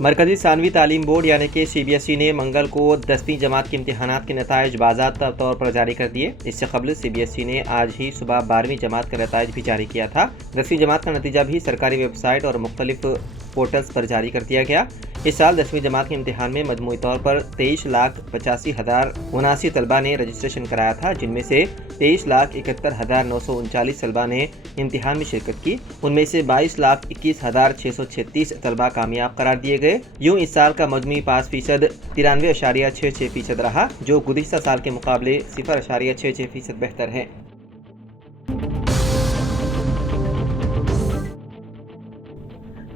मरकज़ी सानवी तालीम बोर्ड यानी कि CBSE ने मंगल को 10वीं जमात के इम्तहानात के नताइज बाज़ाब्ता तौर पर जारी कर दिए। इससे कबल CBSE ने आज ही सुबह 12वीं जमात का नताइज भी जारी किया था। 10वीं जमात का नतीजा भी सरकारी वेबसाइट और मुख्तलिफ पोर्टल्स पर जारी कर दिया गया। इस साल 10वीं जमात के इम्तिहान में मजमूई तौर पर 23,85,079 तलबा ने रजिस्ट्रेशन कराया था, जिनमें से 23,71,939 तलबा ने इम्तिहान में शिरकत की। उनमें से 22,21,636 तलबा कामयाब करार दिए गए। यूँ इस साल का मजमूई पास फीसद 93.66% रहा, जो गुज़िश्ता साल के मुकाबले 0.66% बेहतर है।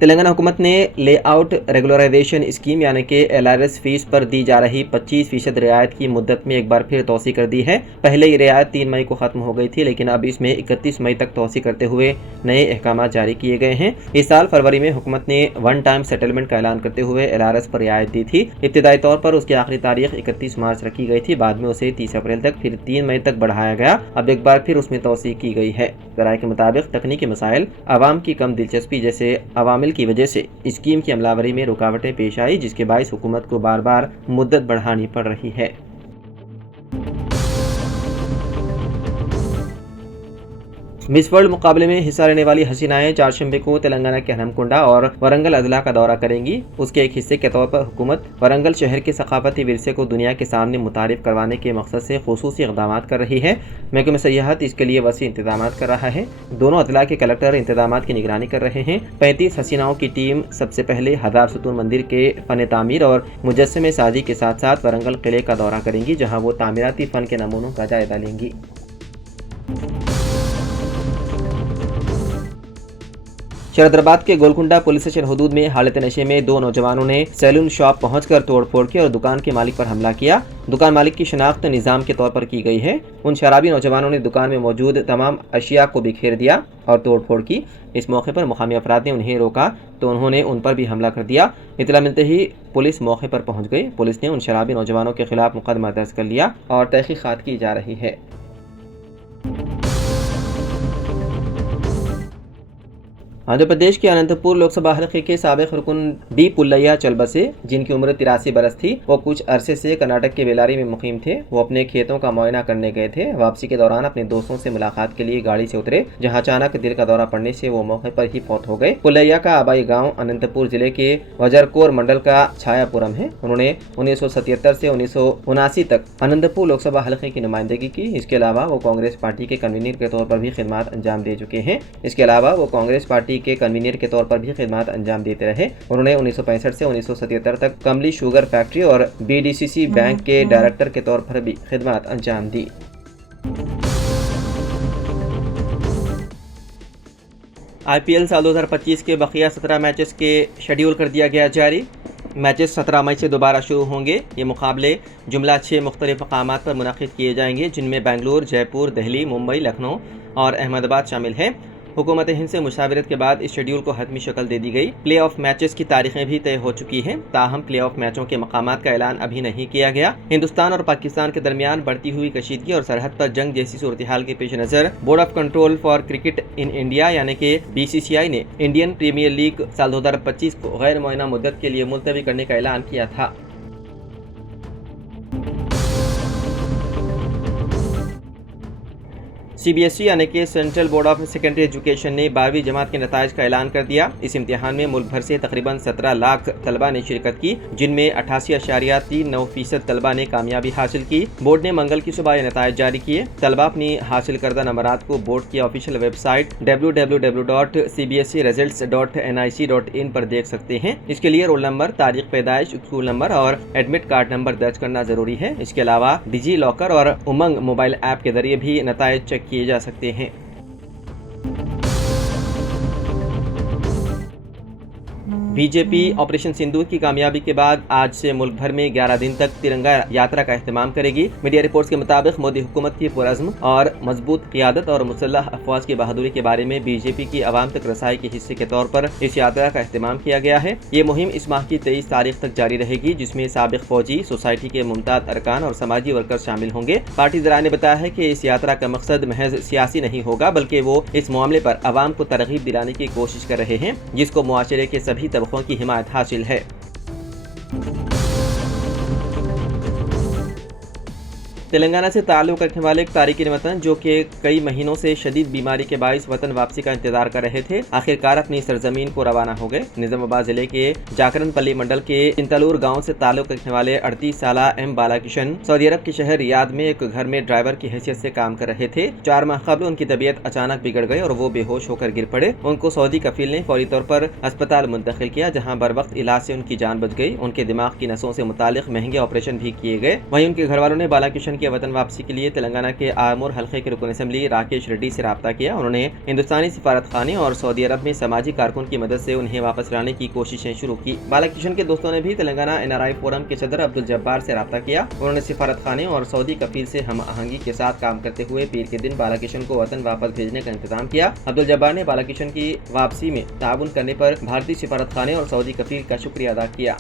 तेलंगाना हुकूमत ने लेआउट रेगुलराइजेशन स्कीम यानी कि LRS फीस पर दी जा रही 25% रियायत की मुद्दत में एक बार फिर तोसी कर दी है। पहले ये रियायत 3 मई को ख़त्म हो गई थी, लेकिन अब इसमें 31 मई तक तोसी करते हुए नए अहकाम जारी किए गए हैं। इस साल फरवरी में हुकूमत ने वन टाइम सेटलमेंट का ऐलान करते हुए LRS पर रियायत दी थी। इब्तिदाई तौर पर उसकी आखिरी तारीख 31 मार्च रखी गई थी, बाद में उसे 30 अप्रैल तक, फिर 3 मई तक बढ़ाया गया। अब एक बार फिर उसमें तोसी की गई है। ज़राए के मुताबिक तकनीकी मसाइल, आवाम की कम दिलचस्पी जैसे अवामिल की वजह से स्कीम की अमलावरी में रुकावटें पेश आई, जिसके बायस हुकूमत को बार बार मुद्दत बढ़ानी पड़ रही है। मिस वर्ल्ड मुकाबले में हिस्सा लेने वाली हसीनाएं चारशंबे को तेलंगाना के हनमकुंडा और वरंगल अदला का दौरा करेंगी। उसके एक हिस्से के तौर पर हुकूमत वरंगल शहर के सकाफती विरसे को दुनिया के सामने मुतारिफ करवाने के मकसद से खुसूसी इक़दामात कर रही है। महकमा सयाहत इसके लिए वसी इंतजामात कर रहा है। दोनों अदला के कलेक्टर इंतजामात की निगरानी कर रहे हैं। 35 हसीनाओं की टीम सबसे पहले 1000 सुतून मंदिर के फ़न तामीर और मुजस्समे साजी के साथ साथ वरंगल किले का दौरा करेंगी, जहाँ वो तामीराती फ़न के नमूनों का जायजा लेंगी। शरदराबाद के गोलकुंडा पुलिस स्टेशन हदूद में हालत नशे में 2 नौजवानों ने सैलून शॉप पहुंचकर तोड़फोड़ की और दुकान के मालिक पर हमला किया। दुकान मालिक की शनाख्त निज़ाम के तौर पर की गई है। उन शराबी नौजवानों ने दुकान में मौजूद तमाम अशिया को बिखेर दिया और तोड़फोड़ की। इस मौके पर मुकामी अफराद ने उन्हें रोका तो उन्होंने उन पर भी हमला कर दिया। इतला मिलते ही पुलिस मौके पर पहुँच गई। पुलिस ने उन शराबी नौजवानों के खिलाफ मुकदमा दर्ज कर लिया और तहकीकात की जा रही है। आंध्र प्रदेश के अनंतपुर लोकसभा हल्के के साबिक रुकन डी पुल्लैया चल बसे, जिनकी उम्र 83 बरस थी। वो कुछ अरसे से कर्नाटक के बेलारी में मुकीम थे। वो अपने खेतों का मुआयना करने गए थे। वापसी के दौरान अपने दोस्तों से मुलाकात के लिए गाड़ी से उतरे, जहां अचानक दिल का दौरा पड़ने से वो मौके पर ही फौत हो गए। पुल्लैया का आबाई गाँव अनंतपुर जिले के वजरकोर मंडल का छायापुरम है। उन्होंने 1977 से 1979 तक अनंतपुर लोकसभा हल्के की नुमाइंदगी की। इसके अलावा वो कांग्रेस पार्टी के कन्वीनर के तौर पर भी खिदमत अंजाम दे चुके हैं। इसके अलावा वो कांग्रेस पार्टी के कन्वीनर के तौर पर भी खिदमत अंजाम देते रहे। उन्होंने 1965 से 1977 तक कमली शुगर फैक्ट्री और BDCC बैंक के डायरेक्टर के तौर पर भी खिदमत अंजाम दी। IPL साल 2025 के बकिया 17 मैचेस के शेड्यूल कर दिया गया जारी। मैचेस 17 मई से दोबारा शुरू होंगे। ये मुकाबले जुमला 6 मुख्तलिफ मकामात पर मुनक़िद किए जाएंगे, जिनमें बेंगलुरु, जयपुर, दिल्ली, मुंबई, लखनऊ और अहमदाबाद शामिल हैं। हुकूमत हिंद से मुशावरत के बाद इस शेड्यूल को हतमी शक्ल दे दी गई। प्ले ऑफ मैचेस की तारीखें भी तय हो चुकी हैं, ताहम प्ले ऑफ मैचों के मकामात का ऐलान अभी नहीं किया गया। हिंदुस्तान और पाकिस्तान के दरमियान बढ़ती हुई कशीदगी और सरहद पर जंग जैसी सूरत हाल के पेश नज़र board of control for cricket in India यानी कि BCCI ने इंडियन प्रीमियर लीग साल 2025 को गैर मुअय्यना मुद्दत के लिए मुलतवी करने का ऐलान किया था। CBSE यानी कि central board of secondary education ने 12वीं जमात के नताइज का ऐलान कर दिया। इस इम्तिहान में मुल्क भर से तकरीबन 17 लाख तलबा ने शिरकत की, जिनमें 88.39% तलबा ने कामयाबी हासिल की। बोर्ड ने मंगल की सुबह ये नताइज जारी किए। तलबा अपनी हासिल करदा नंबरात को बोर्ड की ऑफिशियल वेबसाइट www.cbseresults.nic.in पर देख सकते हैं। इसके लिए रोल नंबर, तारीख पैदाइश, स्कूल नंबर और एडमिट कार्ड नंबर दर्ज करना जरूरी है। इसके अलावा डिजी लॉकर और उमंग मोबाइल ऐप के जरिए भी नताइज चेक किए जा सकते हैं। बीजेपी ऑपरेशन सिंदूर की कामयाबी के बाद आज से मुल्क भर में 11 दिन तक तिरंगा यात्रा का एहतमाम करेगी। मीडिया रिपोर्ट्स के मुताबिक मोदी हुकूमत की पुरअज़्म और मजबूत क़ियादत और मुसल्लह अफवाज की बहादुरी के बारे में बीजेपी की आवाम तक रसाई के हिस्से के तौर पर इस यात्रा का एहतमाम किया गया है। ये मुहिम इस माह की 23 तारीख तक जारी रहेगी, जिसमें साबिक फौजी, सोसाइटी के मुमताज अरकान और समाजी वर्कर शामिल होंगे। पार्टी ज़राए ने बताया है कि इस यात्रा का मकसद महज सियासी नहीं होगा, बल्कि वो इस मामले पर आवाम को तरगीब दिलाने की कोशिश कर रहे हैं, जिसको मुआशरे के सभी तबकों की हिमायत हासिल है। तेलंगाना से ताल्लुक़ रखने वाले एक तारिकीन वतन जो कि कई महीनों से शदीद बीमारी के बाइस वतन वापसी का इंतजार कर रहे थे, आखिरकार अपनी सरजमीन को रवाना हो गए। निजामाबाद जिले के जाकरनपल्ली मंडल के इंतलूर गांव से ताल्लुक़ रखने वाले 38 साल एम बालाकिशन सऊदी अरब के शहर रियाद में एक घर में ड्राइवर की हैसियत से काम कर रहे थे। 4 माह कबल उनकी तबीयत अचानक बिगड़ गई और वो बेहोश होकर गिर पड़े। उनको सऊदी कफील ने फौरी तौर पर अस्पताल मुंतकिल किया, जहाँ बर वक्त इलाज से उनकी जान बच गई। उनके दिमाग की नसों से मुतालिक महंगे ऑपरेशन भी किए गए। वहीं उनके घर वालों ने बालाकिशन के वतन वापसी के लिए तेलंगाना के आमूर हल्के के रुकन असम्बली राकेश रेड्डी से राब्ता किया। उन्होंने हिंदुस्तानी सिफारतखाने और सऊदी अरब में समाजी कारकुन की मदद से उन्हें वापस लाने की कोशिशें शुरू की। बालाकिशन के दोस्तों ने भी तेलंगाना NRI फोरम के सदर अब्दुल जब्बार से राब्ता किया। उन्होंने सिफारतखाने और सऊदी कफील से हम आहंगी के साथ काम करते हुए पीर के दिन बालाकिशन को वतन वापस भेजने का इंतजाम किया। अब्दुल जब्बार ने बालाकिशन की वापसी में ताउन करने पर भारतीय सिफारतखाने और सऊदी कफील का शुक्रिया अदा किया।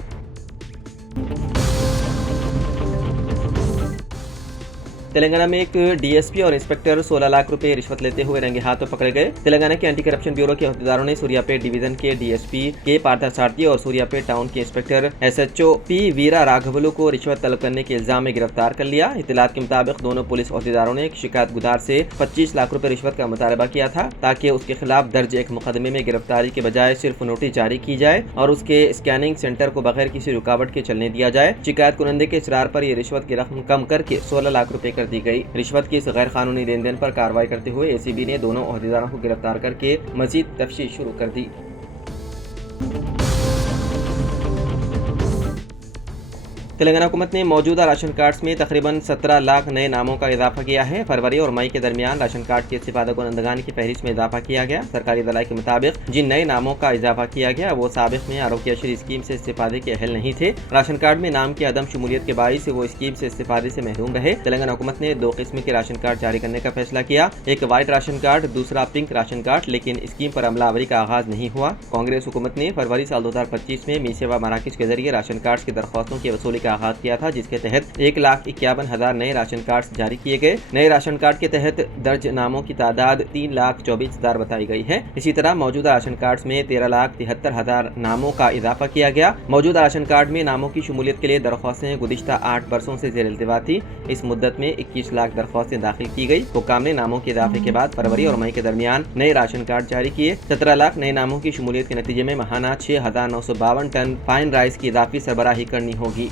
तेलंगाना में एक DSP और इंस्पेक्टर 16 लाख रुपए रिश्वत लेते हुए रंगे हाथों पकड़े गए। तेलंगाना के एंटी करप्शन ब्यूरो के अहदेदारों ने सूर्यापेट डिवीजन के DSP के पार्थसारथी और सूर्यापेट टाउन के इंस्पेक्टर SHO P वीरा राघवलू को रिश्वत तलब करने के इल्जाम में गिरफ्तार कर लिया। इत्तलात के मुताबिक दोनों पुलिस अहदेदारों ने एक शिकायत गुजार से 25 लाख रुपए रिश्वत का मुतालबा किया था, ताकि उसके खिलाफ दर्ज एक मुकदमे में गिरफ्तारी के बजाय सिर्फ नोटिस जारी की जाए और उसके स्कैनिंग सेंटर को बगैर किसी रुकावट के चलने दिया जाए। शिकायत कुनंदे के इसरार पर यह रिश्वत की रकम कम करके 16 लाख रुपए कर दी गई। रिश्वत की इस गैर कानूनी लेन देन पर कार्रवाई करते हुए ACB ने दोनों अहदेदारों को गिरफ्तार करके मजीद तफ्तीश शुरू कर दी। तेलंगाना हुकूमत ने मौजूदा राशन कार्ड्स में तकरीबन 17 लाख नए नामों का इजाफा किया है। फरवरी और मई के दरमियान राशन कार्ड के इस्तेफादा कुनंदगान की फहरिस्त में इजाफा किया गया। सरकारी दलाल के मुताबिक जिन नए नामों का इजाफा किया गया वो साबिक में आरोग्यश्री स्कीम से इस्तेफादे के अहल नहीं थे। राशन कार्ड में नाम की अदम शमूलियत के बाइस वो स्कीम से इस्तेफादे से महरूम रहे। तेलंगाना हुकूमत ने 2 किस्म के राशन कार्ड जारी करने का फैसला किया, एक वाइट राशन कार्ड, दूसरा पिंक राशन कार्ड, लेकिन स्कीम पर अमलावरी का आगाज नहीं हुआ। कांग्रेस हुकूमत ने फरवरी साल 2025 में मी सेवा मराकज के जरिए राशन कार्ड की दरख्वास्तों की वसूली का आगाज किया था, जिसके तहत 1,51,000 नए राशन कार्ड जारी किए गए। नए राशन कार्ड के तहत दर्ज नामों की तादाद 3,24,000 बताई गई है। इसी तरह मौजूदा राशन कार्ड में 13,73,000 नामों का इजाफा किया गया। मौजूदा राशन कार्ड में नामों की शमूलियत के लिए दरख्वास्तें गुज़िश्ता 8 बरसों से ज़ेर इल्तिवा थी। इस मुद्दत में 21 लाख दरख्वास्तें दाखिल की गई। हुक्काम ने नामों के इजाफे के बाद फरवरी और मई के दरमियान नए राशन कार्ड जारी किए। 17 लाख नए नामों की शमूलियत के नतीजे में महाना 6,952 टन फाइन राइस की इजाफी सरबराही करनी होगी।